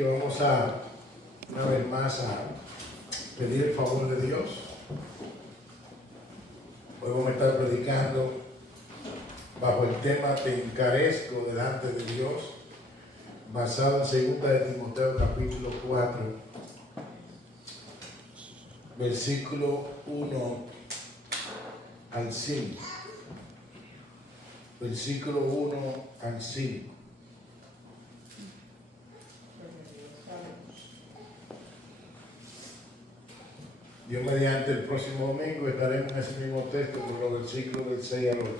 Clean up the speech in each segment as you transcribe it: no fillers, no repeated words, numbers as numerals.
que vamos a, una vez más, a pedir el favor de Dios. Hoy vamos a estar predicando bajo el tema Te encarezco delante de Dios, basado en 2 de Timoteo capítulo 4, versículo 1 al 5. Versículo 1 al 5. Dios mediante, el próximo domingo estaremos en ese mismo texto por los versículos del 6 al 8.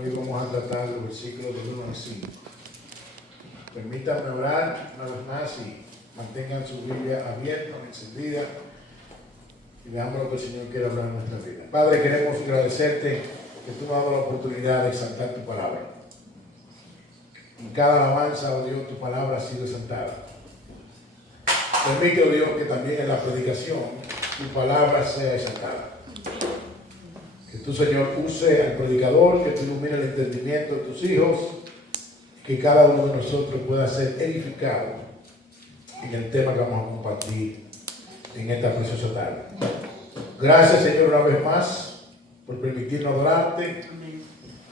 Hoy vamos a tratar los versículos del 1 al 5. Permítanme orar una vez más y mantengan su Biblia abierta, encendida, y veamos lo que el Señor quiere hablar en nuestra vida. Padre, queremos agradecerte que tú nos has dado la oportunidad de exaltar tu palabra. En cada alabanza, oh Dios, tu palabra ha sido exaltada. Permite, oh Dios, que también en la predicación tu palabra sea exaltada. Que tu Señor use al predicador, que tú ilumine el entendimiento de tus hijos, que cada uno de nosotros pueda ser edificado en el tema que vamos a compartir en esta preciosa tarde. Gracias, Señor, una vez más por permitirnos adorarte.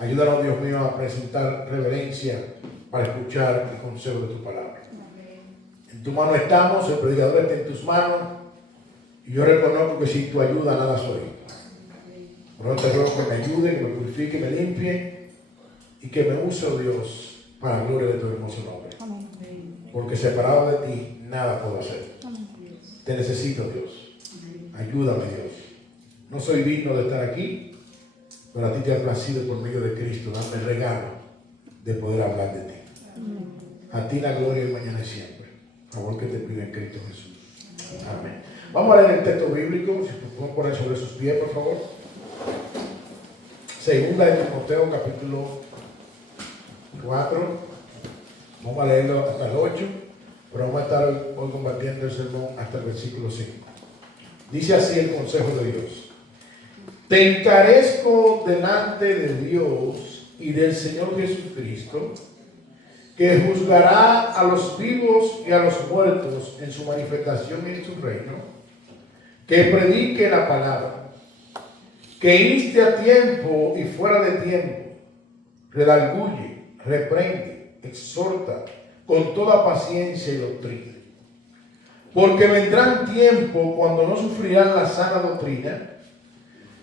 Ayúdanos, Dios mío, a presentar reverencia para escuchar el consejo de tu palabra. En tu mano estamos, el predicador está en tus manos, y yo reconozco que sin tu ayuda nada soy. Por eso te ruego que me ayude, que me purifique, me limpie y que me use, oh Dios, para la gloria de tu hermoso nombre. Porque separado de ti nada puedo hacer. Te necesito, Dios. Ayúdame, Dios. No soy digno de estar aquí, pero a ti te ha placido por medio de Cristo darme el regalo de poder hablar de ti. A ti la gloria y mañana y siempre. Favor que te pido en Cristo Jesús. Amén. Vamos a leer el texto bíblico. Si pueden poner sobre sus pies, por favor. 2 de Timoteo capítulo 4. Vamos a leerlo hasta el 8. Pero vamos a estar hoy compartiendo el sermón hasta el versículo 5. Dice así el consejo de Dios. Te encarezco delante de Dios y del Señor Jesucristo, que juzgará a los vivos y a los muertos en su manifestación en su reino, que predique la palabra, que inste a tiempo y fuera de tiempo, redarguye, reprende, exhorta con toda paciencia y doctrina. Porque vendrán tiempos cuando no sufrirán la sana doctrina,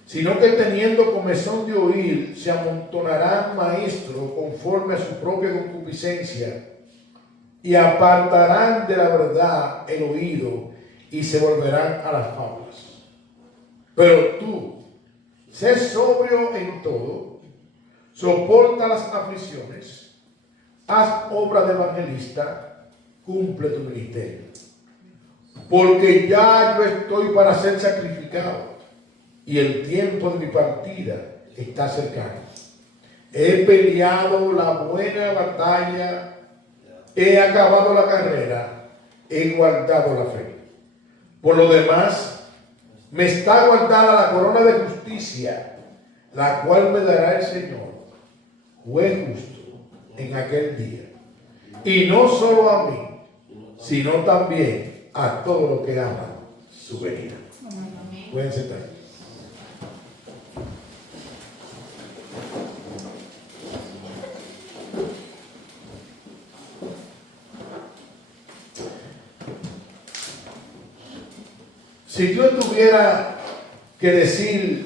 sino que teniendo comezón de oír, se amontonarán maestros conforme a su propia concupiscencia, y apartarán de la verdad el oído, y se volverán a las fábulas. Pero tú, sé sobrio en todo, soporta las aflicciones, haz obra de evangelista, cumple tu ministerio. Porque ya yo estoy para ser sacrificado, y el tiempo de mi partida está cercano. He peleado la buena batalla, he acabado la carrera, he guardado la fe. Por lo demás, me está guardada la corona de justicia, la cual me dará el Señor, juez justo, en aquel día. Y no solo a mí, sino también a todos los que aman su venida. Pueden sentar. Si tú tuviera que decirle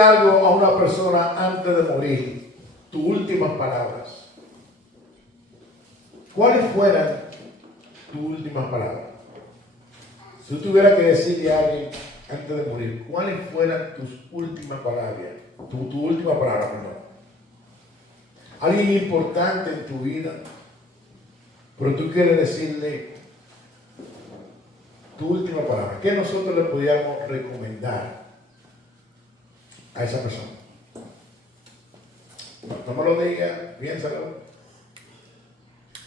algo a una persona antes de morir, tus últimas palabras, ¿cuáles fueran tus últimas palabras? Si tú tuvieras que decirle a alguien antes de morir, ¿cuáles fueran tus últimas palabras? Tu última palabra, perdón. Alguien importante en tu vida, pero tú quieres decirle tu última palabra. ¿Qué nosotros le podríamos recomendar a esa persona? No me lo diga, piénsalo.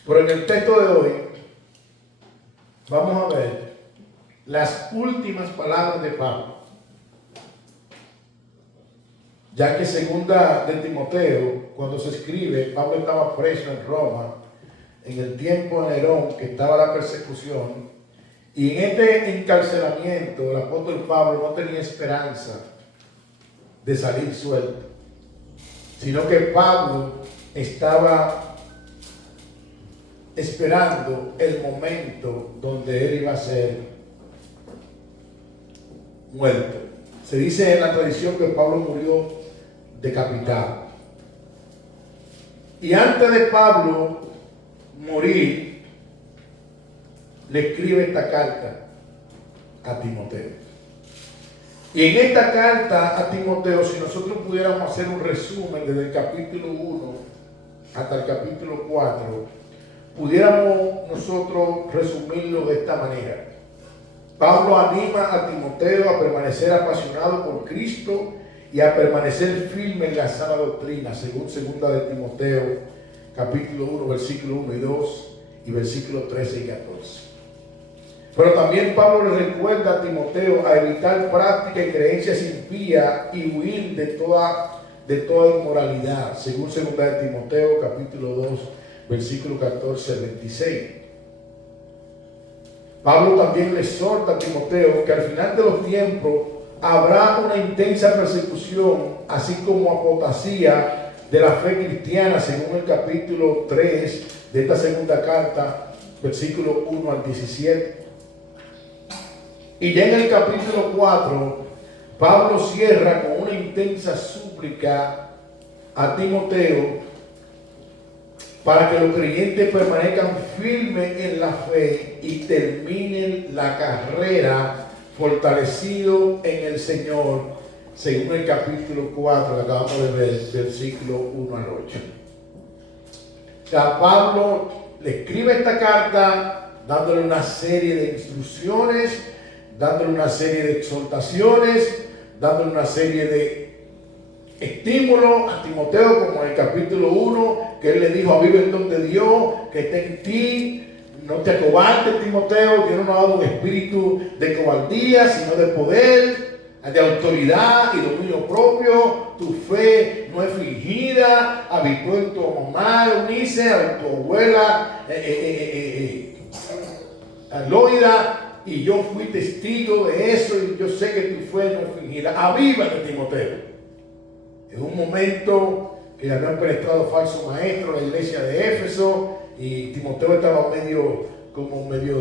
Pero en el texto de hoy vamos a ver las últimas palabras de Pablo. ya que segunda de Timoteo, cuando se escribe, Pablo estaba preso en Roma, en el tiempo de Nerón, que estaba la persecución, y en este encarcelamiento el apóstol Pablo no tenía esperanza de salir suelto, sino que Pablo estaba esperando el momento donde él iba a ser muerto. Se dice en la tradición que Pablo murió decapitado. Y antes de Pablo morir, le escribe esta carta a Timoteo. Y en esta carta a Timoteo, si nosotros pudiéramos hacer un resumen desde el capítulo 1 hasta el capítulo 4, pudiéramos nosotros resumirlo de esta manera. Pablo anima a Timoteo a permanecer apasionado por Cristo y a permanecer firme en la sana doctrina, según segunda de Timoteo, capítulo 1, versículo 1 y 2, y versículos 13 y 14. Pero también Pablo le recuerda a Timoteo a evitar prácticas y creencias impías y huir de toda inmoralidad, según segunda de Timoteo, capítulo 2, versículo 14 al 26. Pablo también le exhorta a Timoteo que al final de los tiempos habrá una intensa persecución, así como apostasía de la fe cristiana, según el capítulo 3 de esta segunda carta, versículo 1 al 17. Y ya en el capítulo 4, Pablo cierra con una intensa súplica a Timoteo para que los creyentes permanezcan firmes en la fe y terminen la carrera fortalecido en el Señor, según el capítulo 4 que acabamos de ver, versículo 1 al 8. O sea, Pablo le escribe esta carta dándole una serie de instrucciones, dándole una serie de exhortaciones, dándole una serie de estímulos a Timoteo, como en el capítulo 1, que él le dijo: aviva el don de Dios que está en ti, no te acobardes, Timoteo, Dios no nos ha dado un espíritu de cobardía, sino de poder, de autoridad y dominio propio. Tu fe no es fingida. Habitó en tu mamá Eunice, en tu abuela Aloida, y yo fui testigo de eso, y yo sé que tu fe no es fingida. Avívate, Timoteo. En un momento que habían penetrado falsos maestros en la iglesia de Éfeso, y Timoteo estaba medio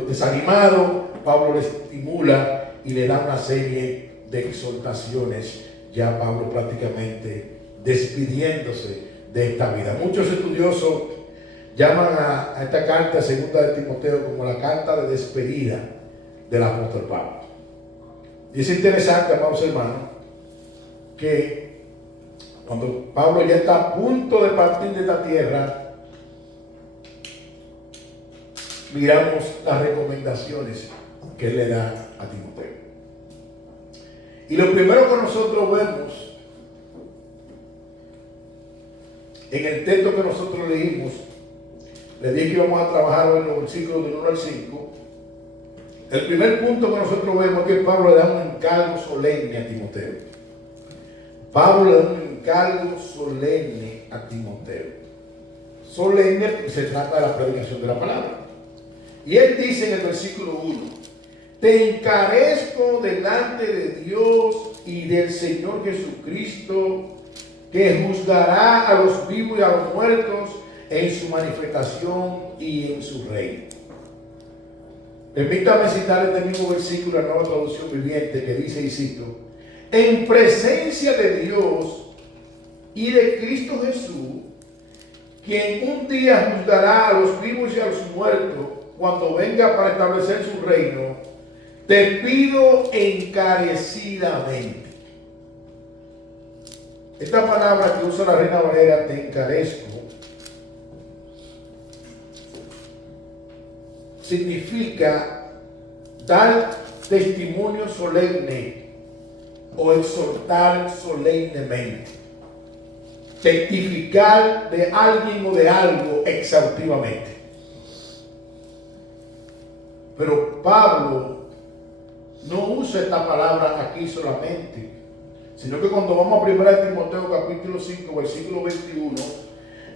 desanimado, Pablo le estimula y le da una serie de exhortaciones, ya Pablo prácticamente despidiéndose de esta vida. Muchos estudiosos llaman a esta carta segunda de Timoteo como la carta de despedida del apóstol Pablo. Y es interesante, amados hermanos, que cuando Pablo ya está a punto de partir de esta tierra, miramos las recomendaciones que él le da a Timoteo. Y lo primero que nosotros vemos en el texto que nosotros leímos, le dije que íbamos a trabajar hoy en los versículos del 1 al 5. El primer punto que nosotros vemos es que Pablo le da un encargo solemne a Timoteo. Pablo le da un encargo solemne a Timoteo. Solemne porque se trata de la predicación de la palabra. Y él dice en el versículo 1: te encarezco delante de Dios y del Señor Jesucristo, que juzgará a los vivos y a los muertos en su manifestación y en su reino. Permítame citar este mismo versículo en la Nueva Traducción Viviente, que dice, y cito: en presencia de Dios y de Cristo Jesús, quien un día juzgará a los vivos y a los muertos cuando venga para establecer su reino, te pido encarecidamente. Esta palabra que usa la Reina Valera, te encarezco, significa dar testimonio solemne o exhortar solemnemente, testificar de alguien o de algo exhaustivamente. Pero Pablo no usa esta palabra aquí solamente, sino que cuando vamos a 1 Timoteo capítulo 5, versículo 21,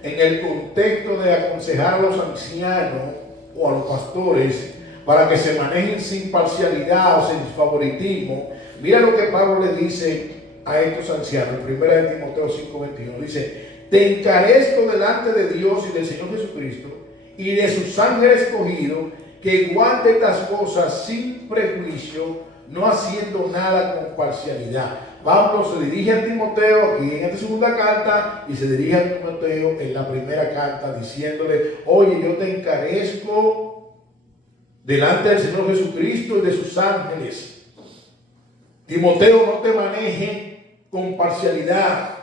en el contexto de aconsejar a los ancianos o a los pastores para que se manejen sin parcialidad o sin favoritismo, mira lo que Pablo le dice a estos ancianos, en 1 Timoteo 5, 21, dice: te encarezco delante de Dios y del Señor Jesucristo y de sus ángeles escogidos, que guarde estas cosas sin prejuicio, no haciendo nada con parcialidad. Pablo se dirige a Timoteo aquí en esta segunda carta y se dirige a Timoteo en la primera carta diciéndole: oye, yo te encarezco delante del Señor Jesucristo y de sus ángeles. Timoteo, no te maneje con parcialidad.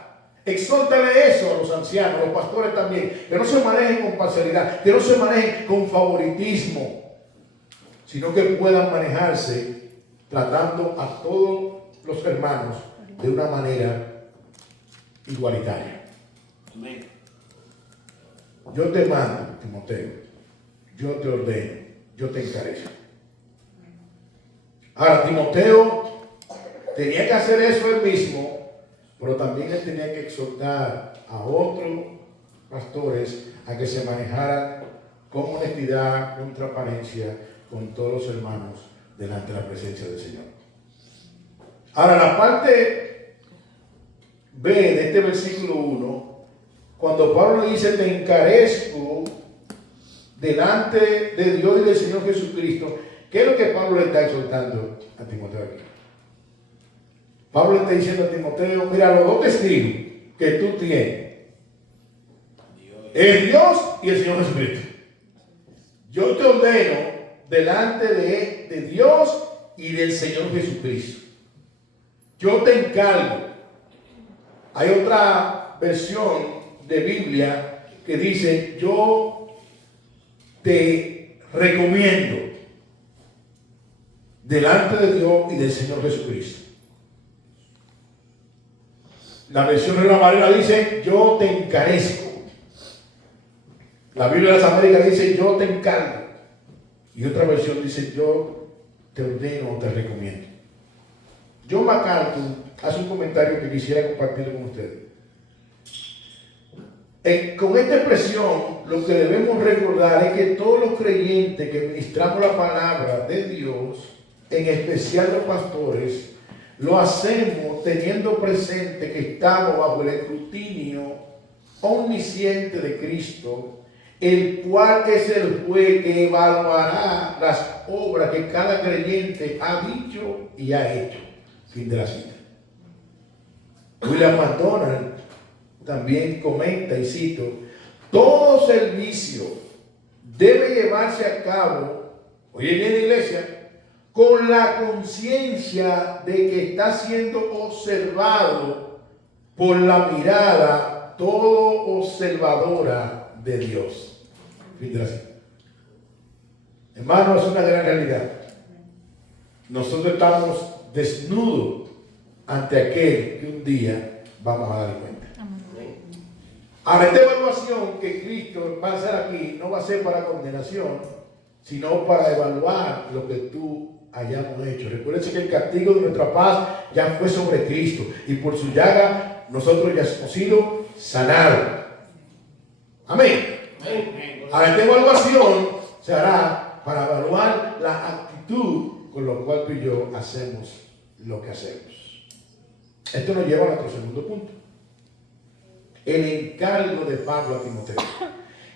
Exhórtale eso a los ancianos, a los pastores también, que no se manejen con parcialidad, que no se manejen con favoritismo, sino que puedan manejarse tratando a todos los hermanos de una manera igualitaria. Amén. Yo te mando, Timoteo, yo te ordeno, yo te encarezco. Ahora, Timoteo tenía que hacer eso él mismo, pero también él tenía que exhortar a otros pastores a que se manejaran con honestidad, con transparencia, con todos los hermanos delante de la presencia del Señor. Ahora, la parte B de este versículo 1, cuando Pablo dice: te encarezco delante de Dios y del Señor Jesucristo, ¿qué es lo que Pablo le está exhortando a Timoteo aquí? Pablo le está diciendo a Timoteo: mira, los dos testigos que tú tienes, es Dios y el Señor Jesucristo. Yo te ordeno delante de Dios y del Señor Jesucristo. Yo te encargo. Hay otra versión de Biblia que dice: yo te recomiendo delante de Dios y del Señor Jesucristo. La versión de la Valera dice: yo te encarezco. La Biblia de las Américas dice: yo te encargo. Y otra versión dice: yo te ordeno o te recomiendo. John MacArthur hace un comentario que quisiera compartir con ustedes. Con esta expresión, lo que debemos recordar es que todos los creyentes que ministramos la palabra de Dios, en especial los pastores, lo hacemos teniendo presente que estamos bajo el escrutinio omnisciente de Cristo, el cual es el juez que evaluará las obras que cada creyente ha dicho y ha hecho. Fin de la cita. William McDonald también comenta, y cito: todo servicio debe llevarse a cabo, oye bien, iglesia, con la conciencia de que está siendo observado por la mirada todo observadora de Dios. Fin de la cita. Hermano, es una gran realidad. Nosotros estamos desnudos ante aquel que un día vamos a dar cuenta. Ahora, esta evaluación que Cristo va a hacer aquí no va a ser para condenación, sino para evaluar lo que tú hayamos hecho. Recuérdense que el castigo de nuestra paz ya fue sobre Cristo, y por su llaga nosotros ya hemos sido sanados. Amén. Ahora, esta evaluación se hará para evaluar la actitud con la cual tú y yo hacemos lo que hacemos. Esto nos lleva a nuestro segundo punto: el encargo de Pablo a Timoteo.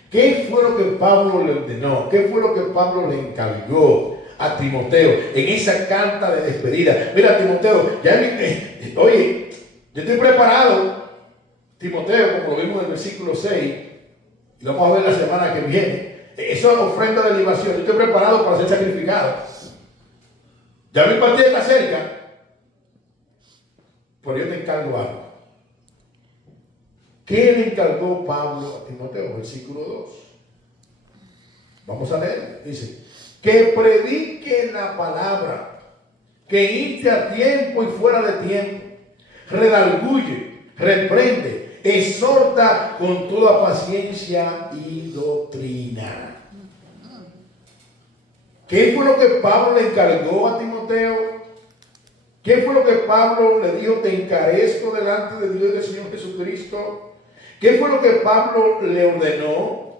¿Qué fue lo que Pablo le ordenó? ¿Qué fue lo que Pablo le encargó a Timoteo en esa carta de despedida? Mira, Timoteo, oye, yo estoy preparado, Timoteo, como lo vimos en el versículo 6, y lo vamos a ver la semana que viene. Esa ofrenda de libación, yo estoy preparado para ser sacrificado. Ya mi partida está cerca, pero yo te encargo algo. ¿Qué le encargó Pablo a Timoteo? Versículo 2. Vamos a leer. Dice: que predique la palabra, que inste a tiempo y fuera de tiempo, redarguye, reprende, exhorta con toda paciencia y doctrina. ¿Qué fue lo que Pablo le encargó a Timoteo? ¿Qué fue lo que Pablo le dijo? Te encarezco delante de Dios y del Señor Jesucristo. ¿Qué fue lo que Pablo le ordenó?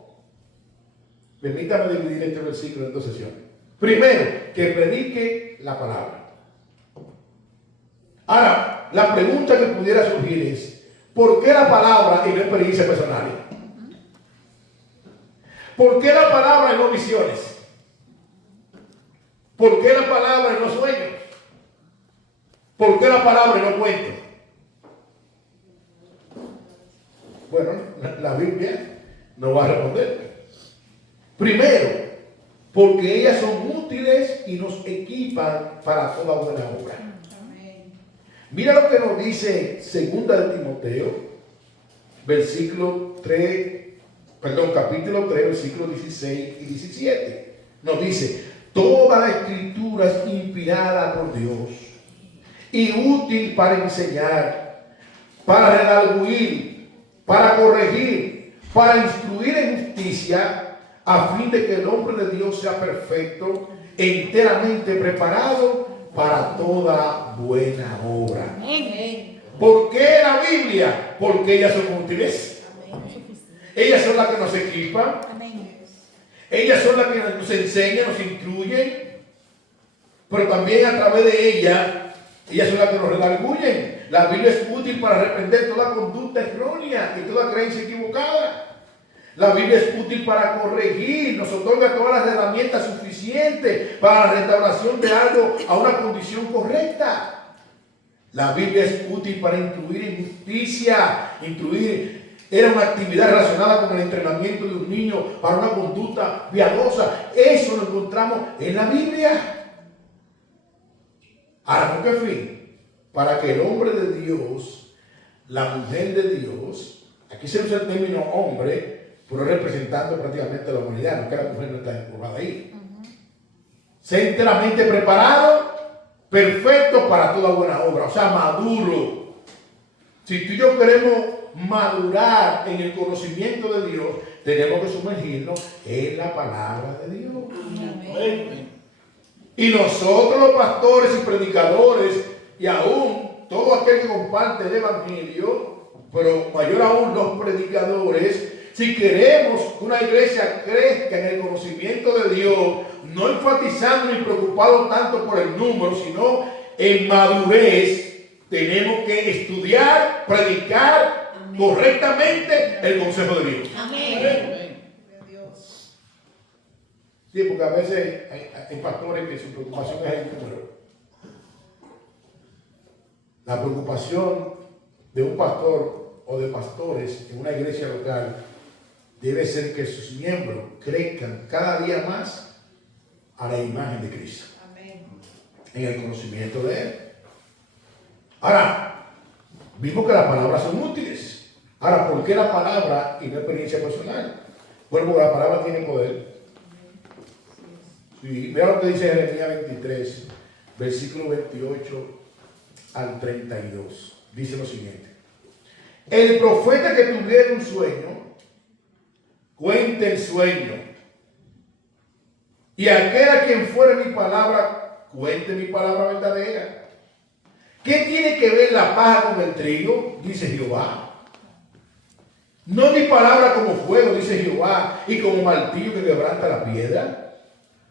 Permítame dividir este versículo en dos sesiones. Primero, que predique la palabra. Ahora, la pregunta que pudiera surgir es, ¿por qué la palabra y no experiencia personal? ¿Por qué la palabra y no visiones? ¿Por qué la palabra y no sueños? ¿Por qué la palabra y no cuentos? Bueno, la Biblia no va a responder. Primero, porque ellas son útiles y nos equipan para toda buena obra. Mira lo que nos dice 2 de Timoteo, capítulo 3, versículos 16 y 17. Nos dice, toda la escritura es inspirada por Dios y útil para enseñar, para redarguir, para corregir, para instruir en justicia, a fin de que el hombre de Dios sea perfecto, enteramente preparado para toda buena obra. Amén. ¿Por qué la Biblia? Porque ellas son útiles. Amén. Ellas son las que nos equipan. Amén. Ellas son las que nos enseñan, nos instruyen. Pero también a través de ellas son las que nos redarguyen. La Biblia es útil para reprender toda conducta errónea y toda creencia equivocada. La Biblia es útil para corregir, nos otorga todas las herramientas suficientes para la restauración de algo a una condición correcta. La Biblia es útil para instruir en justicia. Instruir era una actividad relacionada con el entrenamiento de un niño para una conducta piadosa. Eso lo encontramos en la Biblia. Ahora, ¿por qué fin? Para que el hombre de Dios, la mujer de Dios, aquí se usa el término hombre, pero representando prácticamente a la humanidad, no que la mujer no está englobada ahí. Sea enteramente preparado, perfecto para toda buena obra, o sea, maduro. Si tú y yo queremos madurar en el conocimiento de Dios, tenemos que sumergirnos en la palabra de Dios. Amén. Y nosotros los pastores y predicadores, y aún todo aquel que comparte el evangelio, pero mayor aún los predicadores, si queremos que una iglesia crezca en el conocimiento de Dios, no enfatizando ni preocupado tanto por el número, sino en madurez, tenemos que estudiar, predicar Amén. Correctamente el consejo de Dios. Amén. Amén. Sí, porque a veces hay pastores que su preocupación es el número. La preocupación de un pastor o de pastores en una iglesia local debe ser que sus miembros crezcan cada día más a la imagen de Cristo. Amén. En el conocimiento de Él. Ahora, vimos que las palabras son útiles. Ahora, ¿por qué la palabra y no experiencia personal? Bueno, porque la palabra tiene poder. Sí, mira lo que dice Jeremías 23, versículo 28 al 32. Dice lo siguiente. El profeta que tuviera un sueño, cuente el sueño. Y aquel a quien fuere mi palabra, cuente mi palabra verdadera. ¿Qué tiene que ver la paja con el trigo? Dice Jehová. No mi palabra como fuego, dice Jehová, y como martillo que quebranta la piedra.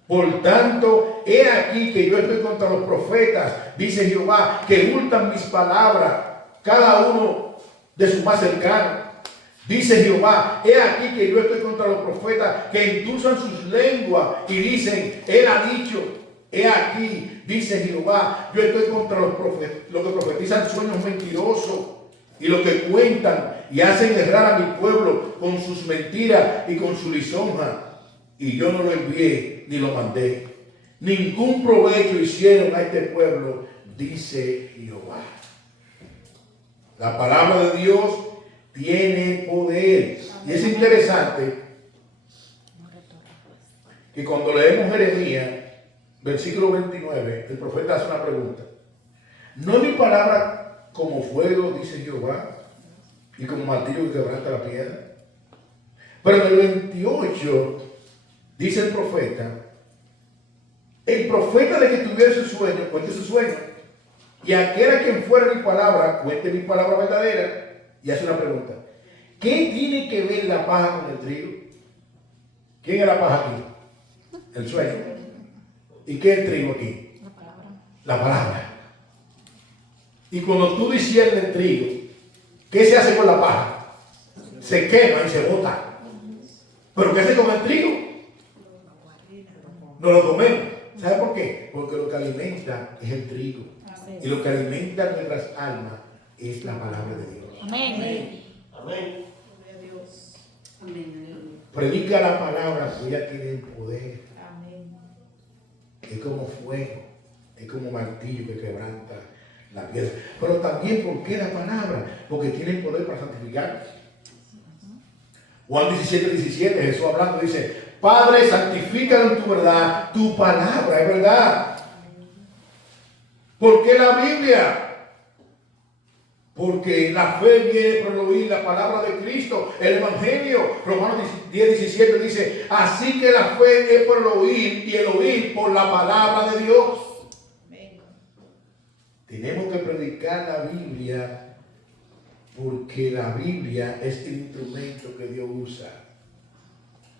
Por tanto, he aquí que yo estoy contra los profetas, dice Jehová, que hurtan mis palabras, cada uno de su más cercano. Dice Jehová, he aquí que yo estoy contra los profetas que endulzan sus lenguas y dicen, él ha dicho, he aquí, dice Jehová, yo estoy contra los que profetizan sueños mentirosos y los que cuentan y hacen errar a mi pueblo con sus mentiras y con su lisonja. Y yo no lo envié ni lo mandé. Ningún provecho hicieron a este pueblo, dice Jehová. La palabra de Dios tiene poder. Y es interesante que cuando leemos Jeremías, versículo 29, el profeta hace una pregunta. ¿No mi palabra como fuego, dice Jehová, y como martillo que quebranta la piedra? Pero en el 28 dice el profeta de que tuviera su sueño, cuente su sueño. Y aquel a quien fuera mi palabra, cuente mi palabra verdadera. Y hace una pregunta. ¿Qué tiene que ver la paja con el trigo? ¿Quién es la paja aquí? El sueño. ¿Y qué es el trigo aquí? La palabra. La palabra. Y cuando tú disiernes el trigo, ¿qué se hace con la paja? Se quema y se bota. ¿Pero qué se come el trigo? No lo comemos. ¿Sabe por qué? Porque lo que alimenta es el trigo. Y lo que alimenta nuestras almas es la palabra de Dios. Amén. Amén. Predica la palabra, que ella tiene el poder. Es como fuego, es como martillo que quebranta la piedra. Pero también, ¿por qué la palabra? Porque tiene el poder para santificar. Juan 17:17, Jesús hablando dice: Padre, santifícalo en tu verdad, tu palabra es verdad. ¿Por qué la Biblia? Porque la fe viene por el oír la palabra de Cristo, el Evangelio. Romanos 10:17 dice: así que la fe es por el oír y el oír por la palabra de Dios. Tenemos que predicar la Biblia porque la Biblia es el instrumento que Dios usa.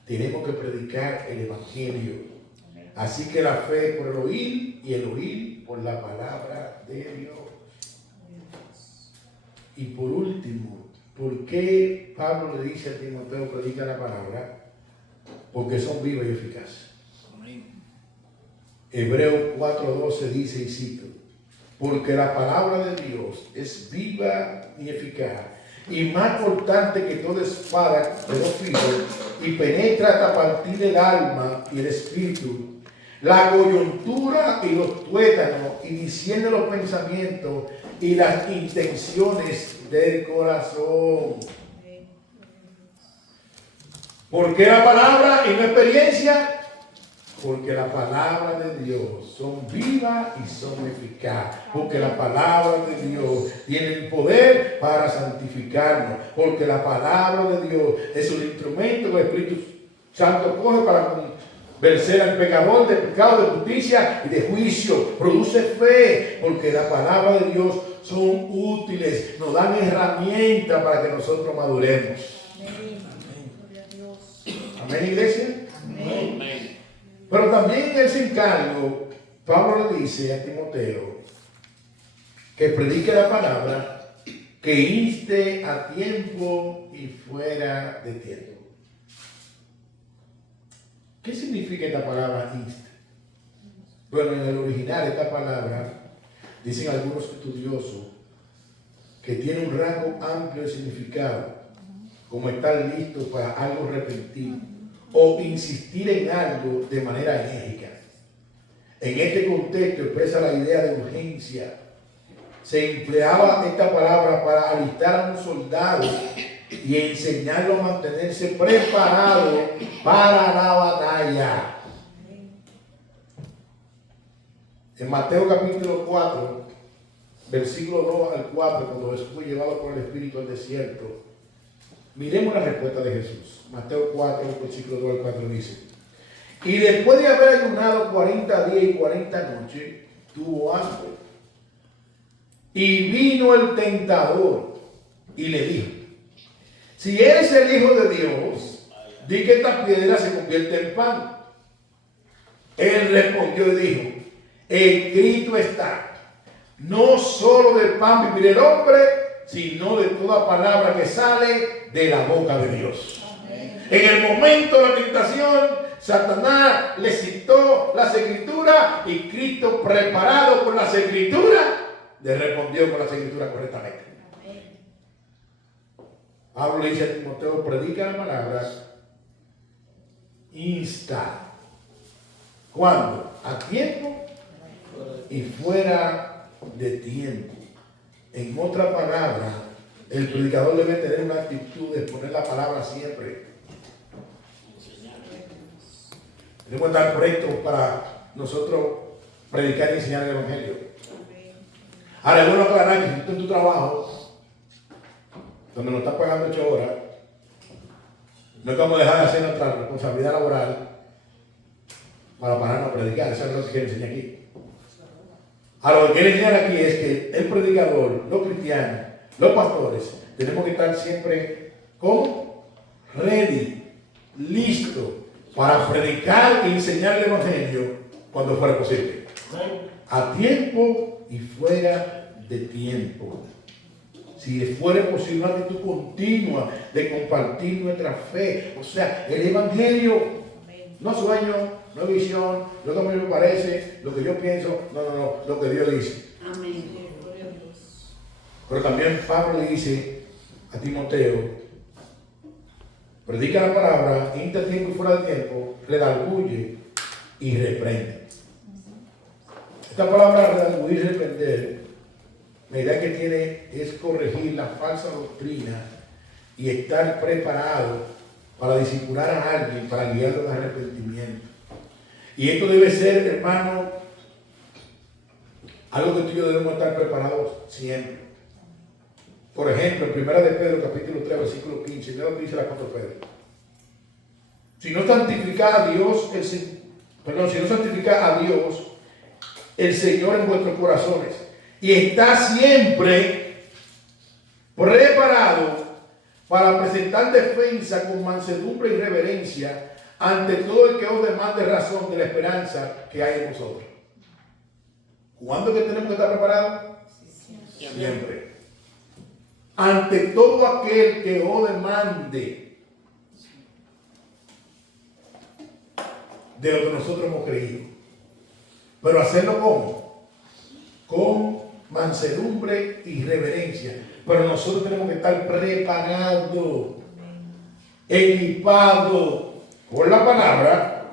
Tenemos que predicar el Evangelio. Así que la fe es por el oír y el oír por la palabra de Dios. Y por último, ¿por qué Pablo le dice a Timoteo predica la palabra? Porque son vivas y eficaces. Hebreos 4:12 dice, y cito: porque la palabra de Dios es viva y eficaz, y más cortante que toda espada de dos filos, y penetra hasta partir el alma y el espíritu, la coyuntura y los tuétanos, y discierne los pensamientos y las intenciones del corazón. ¿Por qué la palabra y no experiencia? Porque la palabra de Dios son vivas y son eficaces. Porque la palabra de Dios tiene el poder para santificarnos. Porque la palabra de Dios es un instrumento que el Espíritu Santo coge para vencer al pecador de pecado, de justicia y de juicio. Produce fe. Porque la palabra de Dios son útiles. Nos dan herramientas para que nosotros maduremos. Amén, iglesia. Amén. Pero también en ese encargo, Pablo le dice a Timoteo que predique la palabra, que inste a tiempo y fuera de tiempo. ¿Qué significa esta palabra inste? Bueno, en el original esta palabra, dicen algunos estudiosos, que tiene un rango amplio de significado, como estar listo para algo repentino o insistir en algo de manera enérgica. En este contexto expresa la idea de urgencia. Se empleaba esta palabra para alistar a un soldado y enseñarlo a mantenerse preparado para la batalla. En Mateo capítulo 4, versículo 2 al 4, cuando Jesús fue llevado por el Espíritu al desierto, miremos la respuesta de Jesús. Mateo 4, versículo 2 al 4 dice: y después de haber ayunado 40 días y 40 noches, tuvo hambre. Y vino el tentador y le dijo: si eres el Hijo de Dios, di que esta piedra se convierte en pan. Él respondió y dijo: escrito está, no solo de pan vivirá el hombre, sino de toda palabra que sale de la boca de Dios. En el momento de la tentación, Satanás le citó las escrituras y Cristo, preparado por las escrituras, le respondió con las escrituras correctamente. Pablo le dice a Timoteo: predica la palabra, insta. ¿Cuándo? A tiempo y fuera de tiempo. En otra palabra, el predicador debe tener una actitud de poner la palabra siempre. Debemos estar correctos para nosotros predicar y enseñar el Evangelio. Ahora, es bueno aclarar que si tú en tu trabajo, donde nos estás pagando 8 horas, no es que vamos a dejar de hacer nuestra responsabilidad laboral para pararnos a predicar. Eso es lo que quiero enseñar aquí. A lo que quiere enseñar aquí es que el predicador, los cristianos, los pastores, tenemos que estar siempre como ready, listo para predicar e enseñar el evangelio cuando fuera posible. A tiempo y fuera de tiempo. Si fuera posible una actitud continua de compartir nuestra fe. O sea, el evangelio no sueño, no visión, lo que a mí me parece, lo que yo pienso, no, lo que Dios dice. Amén. Pero también Pablo le dice a Timoteo, predica la palabra, insta tiempo y fuera de tiempo, redarguye y reprende. Esta palabra redarguir y reprender, la idea que tiene es corregir la falsa doctrina y estar preparado para discipular a alguien, para guiarlo al arrepentimiento. Y esto debe ser, hermano, algo que tú y yo debemos estar preparados siempre. Por ejemplo, en 1 de Pedro, capítulo 3, versículo 15, mira lo que dice el apóstol Pedro. Si no santifica a Dios, el Señor en vuestros corazones, y está siempre preparado para presentar defensa con mansedumbre y reverencia ante todo el que os demande razón de la esperanza que hay en vosotros. ¿Cuándo es que tenemos que estar preparados? Siempre. Ante todo aquel que os demande de lo que nosotros hemos creído. Pero hacerlo ¿cómo? Con mansedumbre y reverencia. Pero nosotros tenemos que estar preparados, equipados por la palabra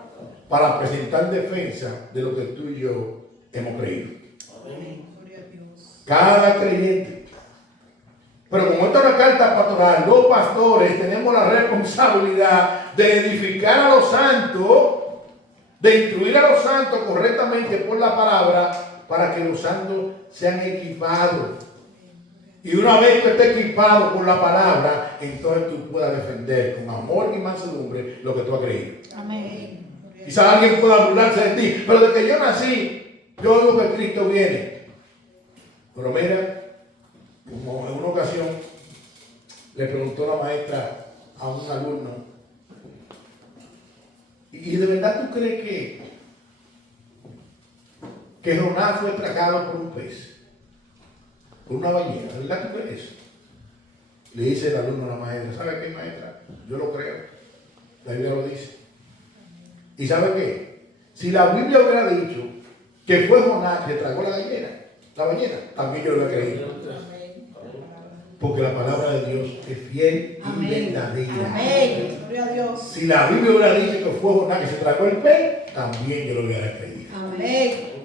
para presentar defensa de lo que tú y yo hemos creído. Cada creyente. Pero como esta es una carta pastoral, los pastores tenemos la responsabilidad de edificar a los santos, de instruir a los santos correctamente por la palabra, para que los santos sean equipados. Y una vez que estés equipado por la palabra, entonces tú puedas defender con amor y mansedumbre lo que tú has creído. Amén. Quizás alguien pueda burlarse de ti, pero desde que yo nací, yo digo que Cristo viene. Pero mira, como en una ocasión le preguntó la maestra a un alumno, ¿y de verdad tú crees que Jonás fue tragado por un pez? Por una ballena, ¿de verdad tú crees eso? Le dice el alumno a la maestra, ¿sabe qué, maestra? Yo lo creo. La Biblia lo dice. ¿Y sabe qué? Si la Biblia hubiera dicho que fue Jonás que tragó la ballena, también yo lo hubiera creído. Porque la palabra de Dios es fiel y verdadera. Amén. Gloria a Dios. Si la Biblia hubiera dicho que fue Jonás que se tragó el pez, también yo lo hubiera creído. Amén.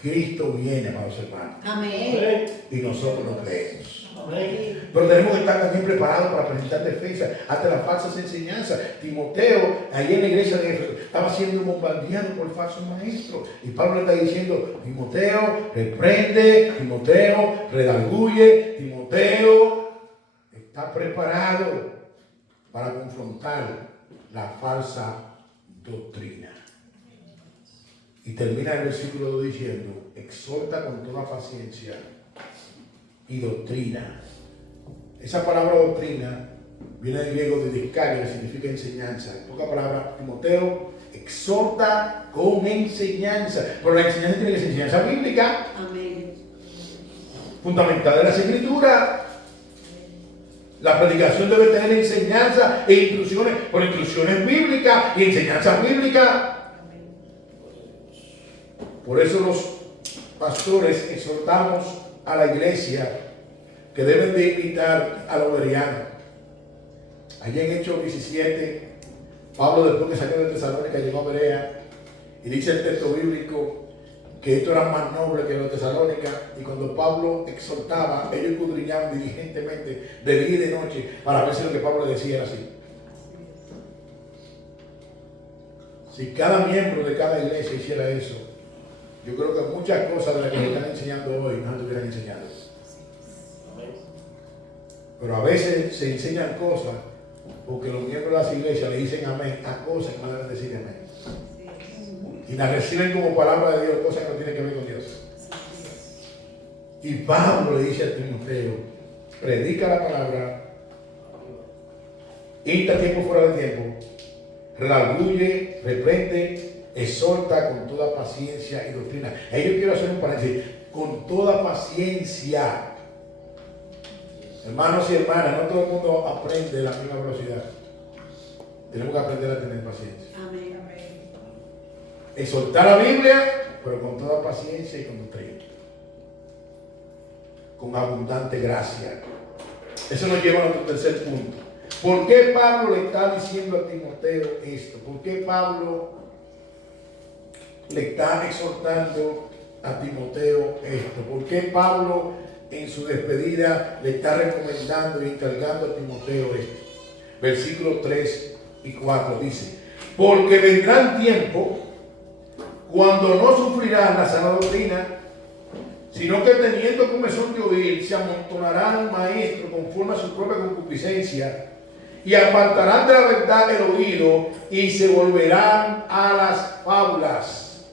Cristo viene, amados hermanos. Amén. Y nosotros lo creemos. Amén. Pero tenemos que estar también preparados para presentar defensa ante las falsas enseñanzas. Timoteo, ahí en la iglesia de Éfeso, estaba siendo bombardeado por falsos maestros. Y Pablo le está diciendo, Timoteo, reprende, Timoteo, redarguye, Timoteo, está preparado para confrontar la falsa doctrina. Y termina el versículo 2 diciendo, exhorta con toda paciencia y doctrina. Esa palabra doctrina viene del griego de didaskalia, que significa enseñanza. En pocas palabras, Timoteo exhorta con enseñanza. Pero la enseñanza tiene que ser enseñanza bíblica. Amén. Fundamental de las escrituras. La predicación debe tener enseñanza e instrucciones, por instrucciones bíblicas y enseñanzas bíblicas. Por eso los pastores exhortamos a la iglesia que deben de invitar a los bereanos. Allí en Hechos 17, Pablo, después que salió de Tesalónica, llegó a Berea, y dice el texto bíblico que estos eran más nobles que los de Tesalónica, y cuando Pablo exhortaba, ellos escudriñaban diligentemente de día y de noche para ver si lo que Pablo le decía era así. Si cada miembro de cada iglesia hiciera eso, yo creo que muchas cosas de las que se están enseñando hoy no se estuvieran enseñando. Pero a veces se enseñan cosas porque los miembros de las iglesias le dicen amén a cosas que no deben decir amén. Y las reciben como palabra de Dios, cosas que no tienen que ver con Dios. Y Pablo le dice a Timoteo, predica la palabra, insta tiempo fuera de tiempo, redarguye, reprende, exhorta con toda paciencia y doctrina. Ahí yo quiero hacer un paréntesis, con toda paciencia. Hermanos y hermanas, no todo el mundo aprende a la misma velocidad. Tenemos que aprender a tener paciencia. Amén. Amén. Exhortar la Biblia, pero con toda paciencia y con doctrina. Con abundante gracia. Eso nos lleva a nuestro tercer punto. ¿Por qué Pablo le está diciendo a Timoteo esto? ¿Por qué Pablo le está exhortando a Timoteo esto? ¿Por qué Pablo en su despedida le está recomendando y encargando a Timoteo esto? Versículos 3 y 4 dice: porque vendrán tiempos cuando no sufrirán la sana doctrina, sino que teniendo comezón de oír, se amontonarán maestros conforme a su propia concupiscencia, y apartarán de la verdad el oído, y se volverán a las fábulas.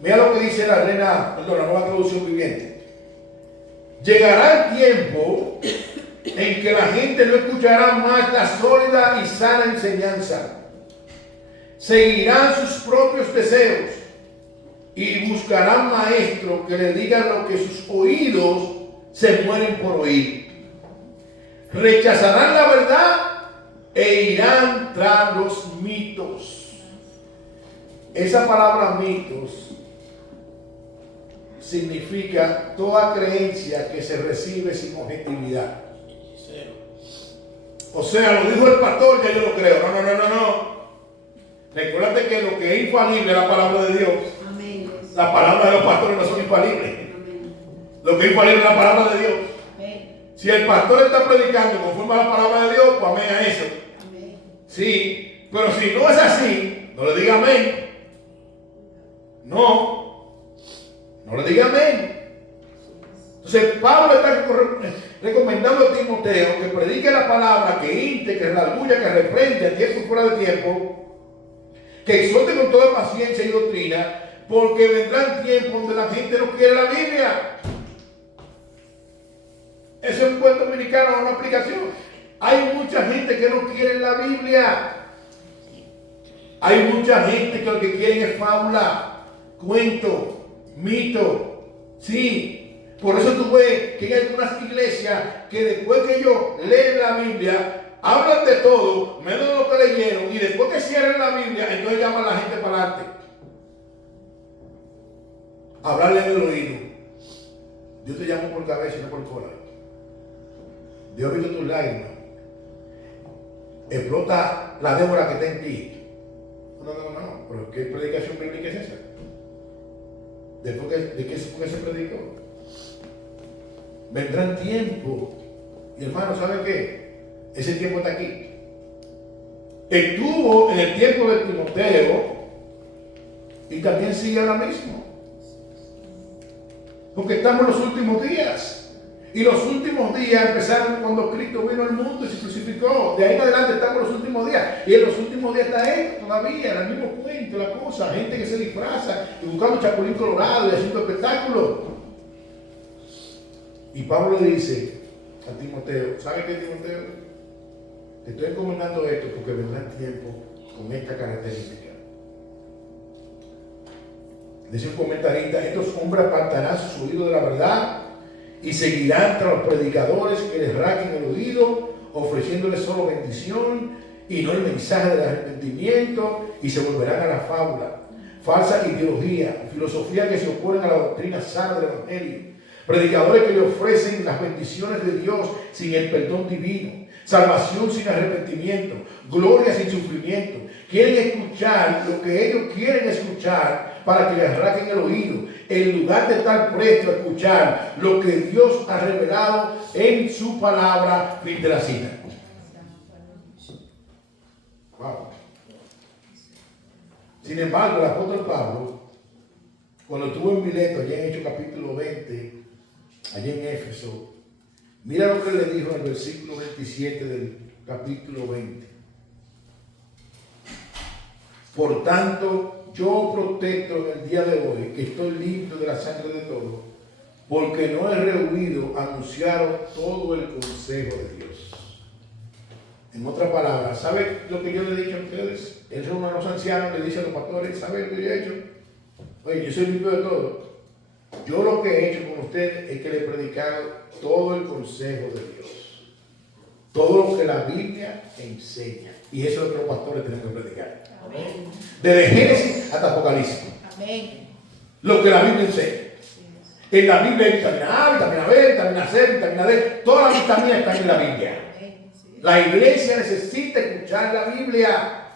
Mira lo que dice la Nueva Traducción Viviente. Llegará el tiempo en que la gente no escuchará más la sólida y sana enseñanza. Seguirán sus propios deseos y buscarán maestros que le digan lo que sus oídos se mueren por oír. Rechazarán la verdad e irán tras los mitos. Esa palabra mitos significa toda creencia que se recibe sin objetividad. O sea, lo dijo el pastor, que yo lo creo. No. Recuérdate que lo que es infalible es la palabra de Dios. Amén. Las palabras de los pastores no son infalibles. Amén. Lo que es infalible es la palabra de Dios. Amén. Si el pastor está predicando conforme a la palabra de Dios, pues amén a eso. Amén. Sí, pero si no es así, no le diga amén. No le diga amén. Entonces Pablo está recomendando a Timoteo que predique la palabra, que inste, que redarguya, que reprende a tiempo y fuera de tiempo, que exhorte con toda paciencia y doctrina, porque vendrán tiempos donde la gente no quiere la Biblia. Eso en buen dominicano es una aplicación. Hay mucha gente que no quiere la Biblia. Hay mucha gente que lo que quieren es fábula, cuento, mito. Sí. Por eso tú ves que hay algunas iglesias que después que ellos leen la Biblia, hablan de todo, menos de lo que leyeron, y después que cierran la Biblia, entonces llaman a la gente para adelante. Hablarle en el oído. Dios te llama por cabeza y no por cola. Dios ha visto tus lágrimas. Explota la Débora que está en ti. No. Pero ¿qué predicación bíblica es esa? ¿De qué se predicó? Vendrán tiempos. Y hermano, ¿sabe qué? Ese tiempo está aquí. Estuvo en el tiempo de Timoteo y también sigue ahora mismo. Porque estamos en los últimos días. Y los últimos días empezaron cuando Cristo vino al mundo y se crucificó. De ahí en adelante estamos en los últimos días. Y en los últimos días está esto todavía, el mismo cuento, la cosa. Gente que se disfraza y buscando chapulín colorado y haciendo espectáculos. Y Pablo le dice a Timoteo, ¿sabe qué, Timoteo? Te estoy encomendando esto porque vendrán tiempo con esta característica. Dice un comentarista, estos hombres apartarán sus oídos de la verdad y seguirán tras los predicadores que les raquen el oído, ofreciéndoles solo bendición y no el mensaje del arrepentimiento, y se volverán a la fábula, falsa ideología, filosofía que se oponen a la doctrina sana del Evangelio, predicadores que le ofrecen las bendiciones de Dios sin el perdón divino, salvación sin arrepentimiento, gloria sin sufrimiento. Quieren escuchar lo que ellos quieren escuchar para que les arraquen el oído, en lugar de estar presto a escuchar lo que Dios ha revelado en su palabra. Fin de la cita. Wow. Sin embargo, el apóstol Pablo, cuando estuvo en Mileto, allá en Hechos capítulo 20, allá en Éfeso, mira lo que le dijo en el versículo 27 del capítulo 20. Por tanto, yo protesto en el día de hoy que estoy limpio de la sangre de todo, porque no he rehuido anunciar todo el consejo de Dios. En otras palabras, ¿sabe lo que yo le he dicho a ustedes? Él es uno de los ancianos, le dice a los pastores, ¿sabe lo que yo he hecho? Oye, yo soy limpio de todo. Yo lo que he hecho con ustedes es que le he predicado todo el consejo de Dios. Todo lo que la Biblia enseña. Y eso es lo que los pastores tienen que predicar. Amén. Desde Génesis hasta Apocalipsis. Amén. Lo que la Biblia enseña. En la Biblia hay vitamina A, vitamina B, vitamina C, vitamina D. Todas las vitaminas están en la Biblia. Amén. Sí. La iglesia necesita escuchar la Biblia.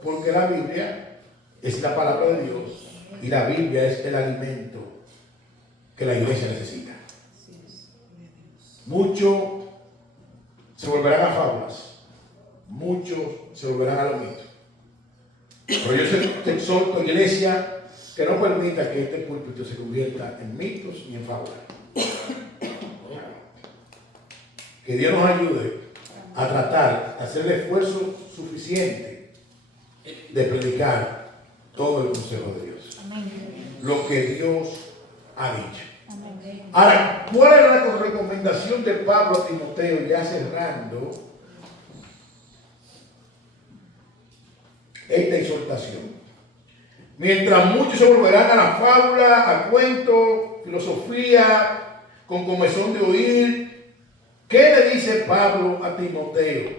Porque la Biblia es la palabra de Dios. Y la Biblia es el alimento que la iglesia necesita. Muchos se volverán a fábulas. Muchos se volverán a lo mito. Pero yo te exhorto, iglesia, que no permita que este púlpito se convierta en mitos ni en fábulas. Que Dios nos ayude a tratar, a hacer el esfuerzo suficiente de predicar todo el consejo de Dios. Lo que Dios ha dicho. Ahora, ¿cuál es la recomendación de Pablo a Timoteo? Ya cerrando esta exhortación. Mientras muchos se volverán a la fábula, al cuento, filosofía, con comezón de oír, ¿qué le dice Pablo a Timoteo?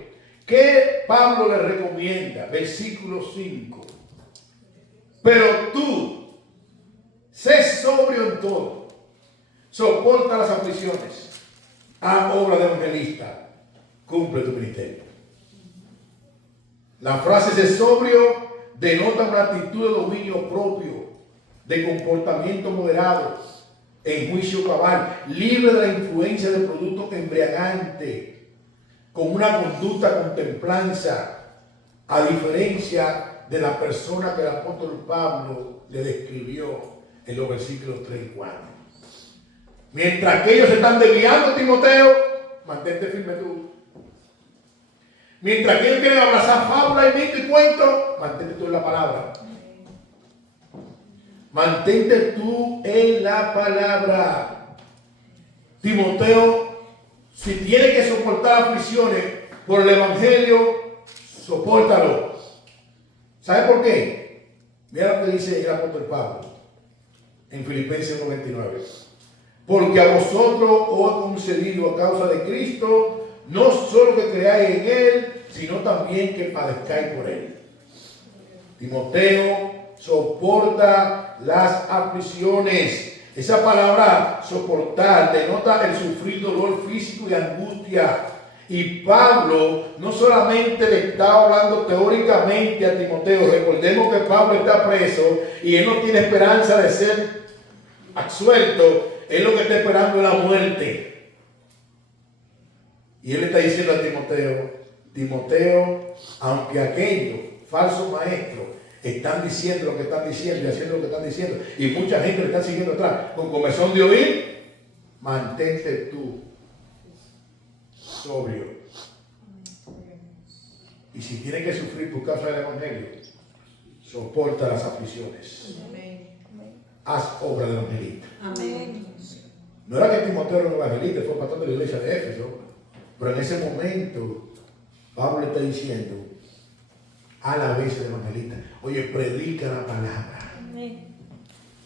¿Qué Pablo le recomienda? Versículo 5. Pero tú, sé sobrio en todo, soporta las aflicciones, haz obra de evangelista, cumple tu ministerio. La frase "sé sobrio" denota una actitud de dominio propio, de comportamiento moderado, en juicio cabal, libre de la influencia de productos embriagantes, con una conducta con templanza, a diferencia de la persona que el apóstol Pablo le describió en los versículos 3 y 4. Mientras que ellos se están desviando, Timoteo, mantente firme tú. Mientras que ellos quieren abrazar fábula y mito y cuento, mantente tú en la palabra. Mantente tú en la palabra. Timoteo, si tiene que soportar aflicciones por el evangelio, sopórtalo. ¿Sabe por qué? Mira lo que dice el apóstol Pablo en Filipenses 1:29. Porque a vosotros os he concedido a causa de Cristo no solo que creáis en Él, sino también que padezcáis por Él. Timoteo, soporta las aflicciones. Esa palabra soportar denota el sufrir dolor físico y angustia. Y Pablo no solamente le está hablando teóricamente a Timoteo. Recordemos que Pablo está preso y él no tiene esperanza de ser absuelto. Él lo que está esperando es la muerte. Y él está diciendo a Timoteo: Timoteo, aunque aquellos falsos maestros están diciendo lo que están diciendo y haciendo lo que están diciendo, y mucha gente le está siguiendo atrás con comezón de oír, mantente tú sobrio. Y si tienes que sufrir por causa del evangelio, soporta las aflicciones. Haz obra de evangelista. Amén. No era que Timoteo era un evangelista, fue pastor de la iglesia de Éfeso, pero en ese momento Pablo le está diciendo a la vez el evangelista: oye, predica la palabra.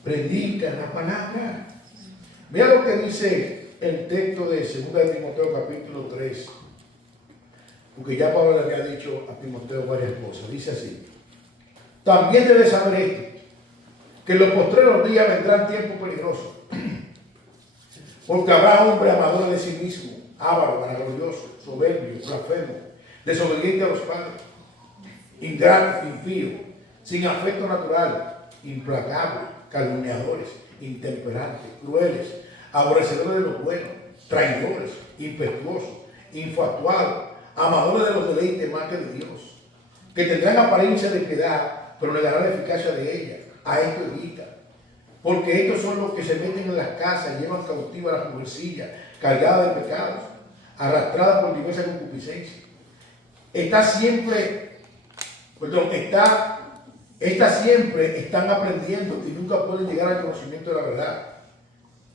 Predica la palabra. Mira lo que dice el texto de 2 de Timoteo capítulo 3, porque ya Pablo le había dicho a Timoteo varias cosas. Dice así: también debes saber esto, que en los postreros días vendrán tiempos peligrosos, porque habrá hombres amadores de sí mismos, ávaros, vanagloriosos, soberbios, blasfemos, desobedientes a los padres, ingratos, impíos, sin afecto natural, implacables, calumniadores, intemperantes, crueles, aborrecedores de lo bueno, traidores, impetuosos, infatuados, amadores de los deleites más que de Dios, que tendrán apariencia de piedad, pero negarán la eficacia de ella. A esto evita, porque estos son los que se meten en las casas y llevan cautiva a las mujercillas, cargadas de pecados, arrastradas por diversas concupiscencias. Está Estas siempre están aprendiendo y nunca pueden llegar al conocimiento de la verdad.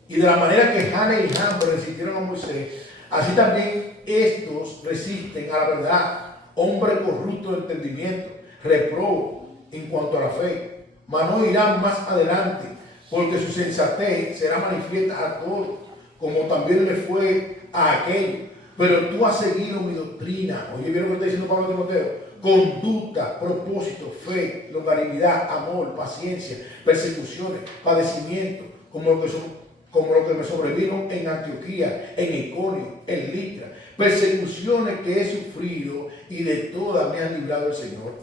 Y de la manera que Jane y Jambres resistieron a Moisés, así también estos resisten a la verdad. Hombre corrupto de entendimiento, reprobo en cuanto a la fe, mas no irán más adelante, porque su sensatez será manifiesta a todos, como también le fue a aquel. Pero tú has seguido mi doctrina. Oye, ¿vieron lo que está diciendo Pablo a Timoteo? Conducta, propósito, fe, longanimidad, amor, paciencia, persecuciones, padecimientos, como lo que me sobrevino en Antioquía, en Iconio, en Listra, persecuciones que he sufrido y de todas me han librado el Señor.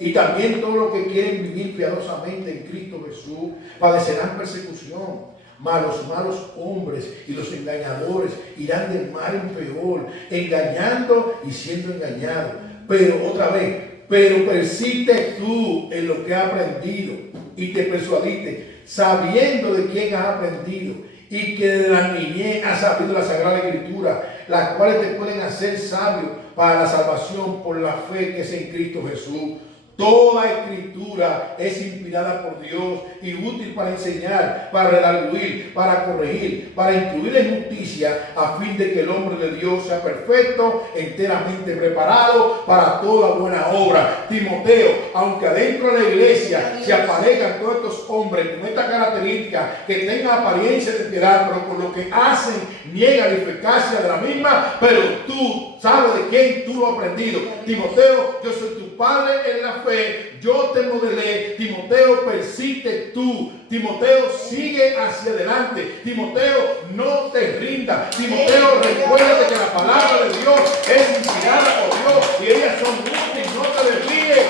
Y también todos los que quieren vivir piadosamente en Cristo Jesús padecerán persecución. Mas los malos hombres y los engañadores irán de mal en peor, engañando y siendo engañados. Pero otra vez, pero persiste tú en lo que has aprendido y te persuadiste, sabiendo de quién has aprendido y que de la niñez has sabido la Sagrada Escritura, las cuales te pueden hacer sabio para la salvación por la fe que es en Cristo Jesús. Toda escritura es inspirada por Dios y útil para enseñar, para redarguir, para corregir, para instruir en justicia, a fin de que el hombre de Dios sea perfecto, enteramente preparado para toda buena obra. Timoteo, aunque adentro de la iglesia se aparezcan todos estos hombres con esta característica, que tengan apariencia de piedad, pero con lo que hacen niega la eficacia de la misma, pero tú sabes de quién tú lo has aprendido. Timoteo, yo soy tu padre en la fe, yo te modelé. Timoteo, persiste tú. Timoteo, sigue hacia adelante. Timoteo, no te rindas. Timoteo, recuerda que la palabra de Dios es inspirada por Dios y ellas son útiles. No te desvíes.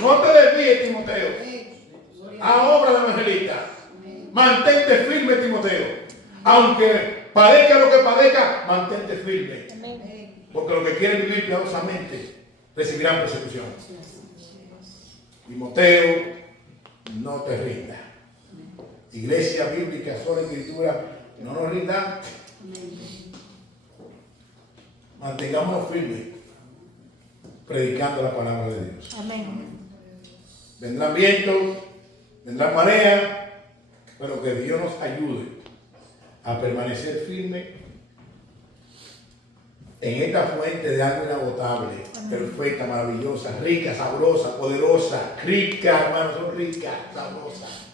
No te desvíes, Timoteo. A obra de evangelista. Mantente firme, Timoteo. Aunque padezca lo que padezca, mantente firme. Porque los que quieren vivir piadosamente recibirán persecución. Timoteo, no te rindas. Iglesia bíblica, sola escritura, no nos rindan. Mantengámonos firmes, predicando la palabra de Dios. Amén. Vendrán vientos, vendrán mareas, pero que Dios nos ayude a permanecer firmes en esta fuente de agua inagotable, perfecta, maravillosa, rica, sabrosa, poderosa, rica, hermanos, son ricas, sabrosas.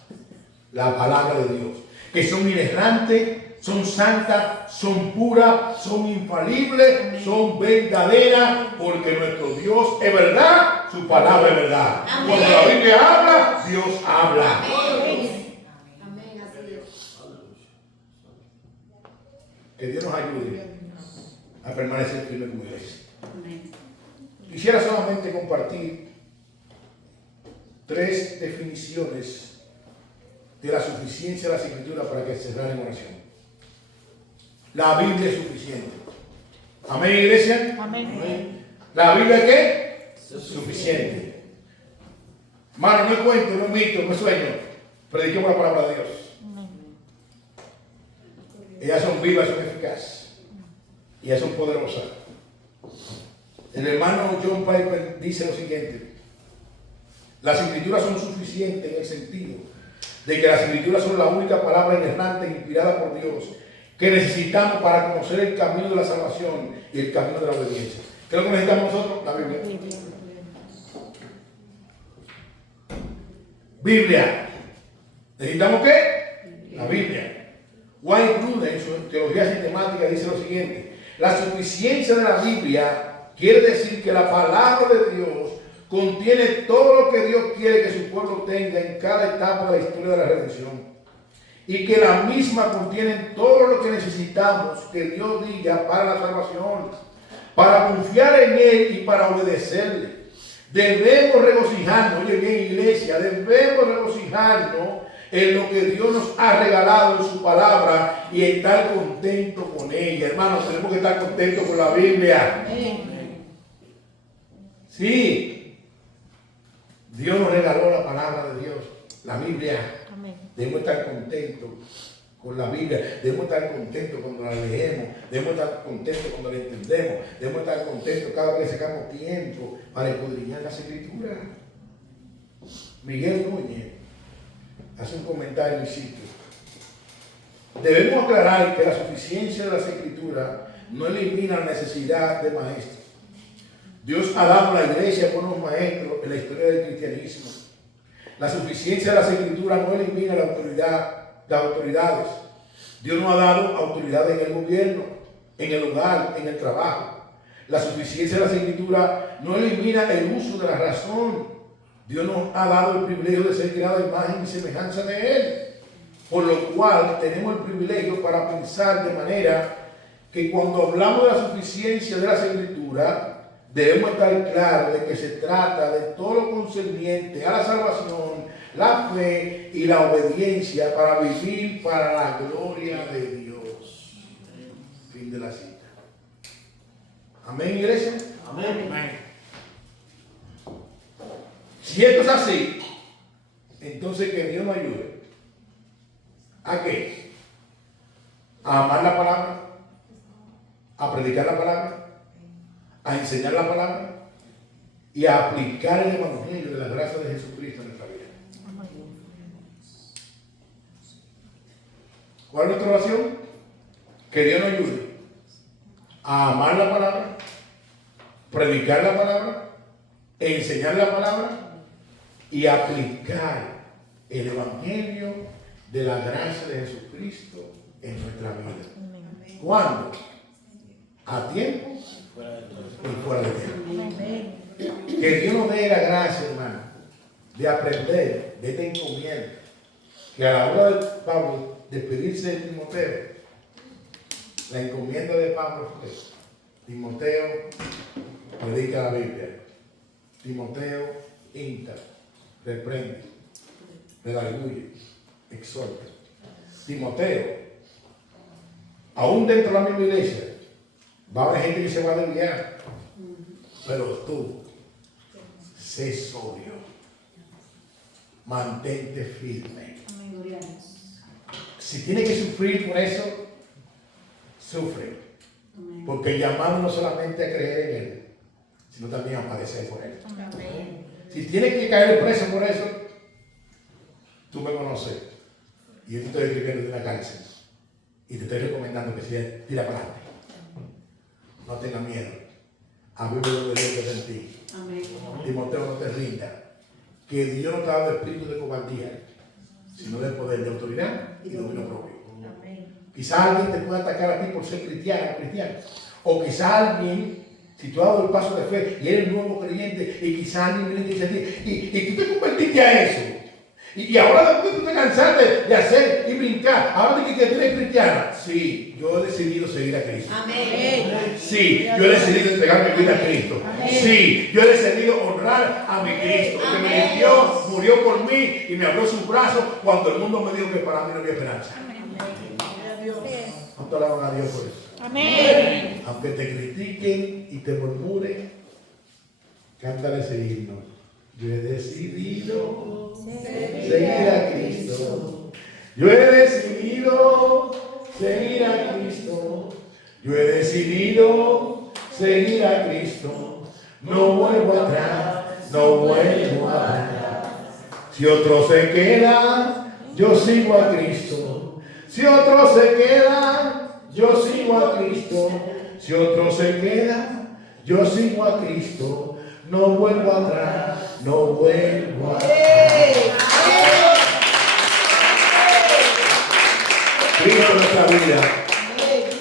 La palabra de Dios, que son inerrantes, son santas, son puras, son infalibles, son verdaderas, porque nuestro Dios es verdad, su palabra es verdad. Amén. Cuando la Biblia habla, Dios habla. Amén. Que Dios nos ayude a permanecer firme como iglesia. Quisiera solamente compartir 3 definiciones de la suficiencia de las Escrituras para que cerrar en oración. La Biblia es suficiente. Amén, iglesia. Amén. ¿La Biblia qué? Suficiente. Hermano, no es cuento, no es mito, no es sueño. Prediquemos la palabra de Dios. Ellas son vivas, son eficaces. Ellas son poderosas. El hermano John Piper dice lo siguiente: las Escrituras son suficientes en el sentido de que las Escrituras son la única palabra inerrante inspirada por Dios que necesitamos para conocer el camino de la salvación y el camino de la obediencia. ¿Qué es lo que necesitamos nosotros? La Biblia. Biblia. ¿Necesitamos qué? La Biblia. Wayne Grudem, en su teología sistemática, dice lo siguiente: la suficiencia de la Biblia quiere decir que la palabra de Dios contiene todo lo que Dios quiere que su pueblo tenga en cada etapa de la historia de la redención, y que la misma contiene todo lo que necesitamos que Dios diga para la salvación, para confiar en Él y para obedecerle. Debemos regocijarnos, oye bien, iglesia, debemos regocijarnos en lo que Dios nos ha regalado en su palabra y estar contentos con ella. Hermanos, tenemos que estar contentos con la Biblia. Amén. Sí, Dios nos regaló la palabra de Dios, la Biblia. Amén. Debemos estar contentos con la Biblia, debemos estar contentos cuando la leemos, debemos estar contentos cuando la entendemos, debemos estar contentos cada vez que sacamos tiempo para escudriñar las Escrituras. Miguel Núñez hace un comentario en mi sitio. Debemos aclarar que la suficiencia de las Escrituras no elimina la necesidad de maestros. Dios ha dado a la iglesia buenos maestros en la historia del cristianismo. La suficiencia de las Escrituras no elimina las autoridades. Dios nos ha dado autoridad en el gobierno, en el hogar, en el trabajo. La suficiencia de las Escrituras no elimina el uso de la razón. Dios nos ha dado el privilegio de ser creados a imagen y semejanza de Él. Por lo cual tenemos el privilegio para pensar de manera que cuando hablamos de la suficiencia de las Escrituras, debemos estar claros de que se trata de todo lo concerniente a la salvación, la fe y la obediencia para vivir para la gloria de Dios. Fin de la cita. Amén, iglesia. Amén. Si esto es así, entonces que Dios nos ayude. ¿A qué? A amar la palabra, a predicar la palabra, a enseñar la palabra y a aplicar el evangelio de la gracia de Jesucristo en nuestra vida. ¿Cuál es nuestra oración? Que Dios nos ayude a amar la palabra, predicar la palabra, enseñar la palabra y aplicar el evangelio de la gracia de Jesucristo en nuestra vida. ¿Cuándo? A tiempo y fuera de tiempo. Que Dios nos dé la gracia, hermano, de aprender de esta encomienda. Que a la hora de Pablo despedirse de Timoteo, la encomienda de Pablo fue: Timoteo, predica la Biblia. Timoteo, insta, reprende, redarguye, exhorta. Timoteo, aún dentro de la misma iglesia, va a haber gente que se va a desviar, pero tú, sé sobrio, mantente firme. Si tienes que sufrir por eso, sufre, porque el llamado no solamente a creer en Él, sino también a padecer por Él. Si tienes que caer preso por eso, tú me conoces. Y yo te estoy escribiendo de una cárcel. Y te estoy recomendando que si tira para adelante. No tengas miedo. Aviva lo de Dios que está en ti. Timoteo, no te rinda. Que Dios no te ha dado espíritu de cobardía, sino de poder, de autoridad y de dominio propio. Quizás alguien te pueda atacar a ti por ser cristiano o cristiano. O quizás alguien, si tú has dado el paso de fe y eres nuevo creyente, y quizás alguien viene y dice a ti, y tú te convertiste a eso. Y ahora después tú te cansaste de hacer y brincar, ahora de que eres cristiana. Sí, yo he decidido seguir a Cristo. Amén. Sí, yo he decidido entregar mi vida a Cristo. Amén. Sí, yo he decidido honrar a mi Cristo, porque me Amén. limpió, murió por mí y me abrió sus brazos cuando el mundo me dijo que para mí no había esperanza. ¿Cuánto alaban a Dios por eso? Amén. Aunque te critiquen y te murmuren, cántale ese himno. Yo he decidido seguir a Cristo. Yo he decidido seguir a Cristo. Yo he decidido seguir a Cristo. No vuelvo atrás, no vuelvo atrás. Si otro se queda, yo sigo a Cristo. Si otro se queda, yo sigo a Cristo. Si otro se queda, yo sigo a Cristo. No vuelvo atrás, no vuelvo atrás. Cristo es nuestra vida.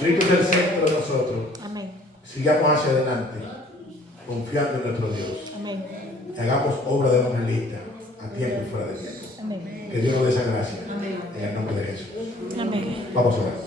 Cristo es el centro de nosotros. Amén. Sigamos hacia adelante, confiando en nuestro Dios. Amén. Hagamos obra de evangelista a tiempo y fuera de tiempo. Amén. Que Dios nos dé esa gracia. Amén. En el nombre de Jesús. Amén. Vamos a orar.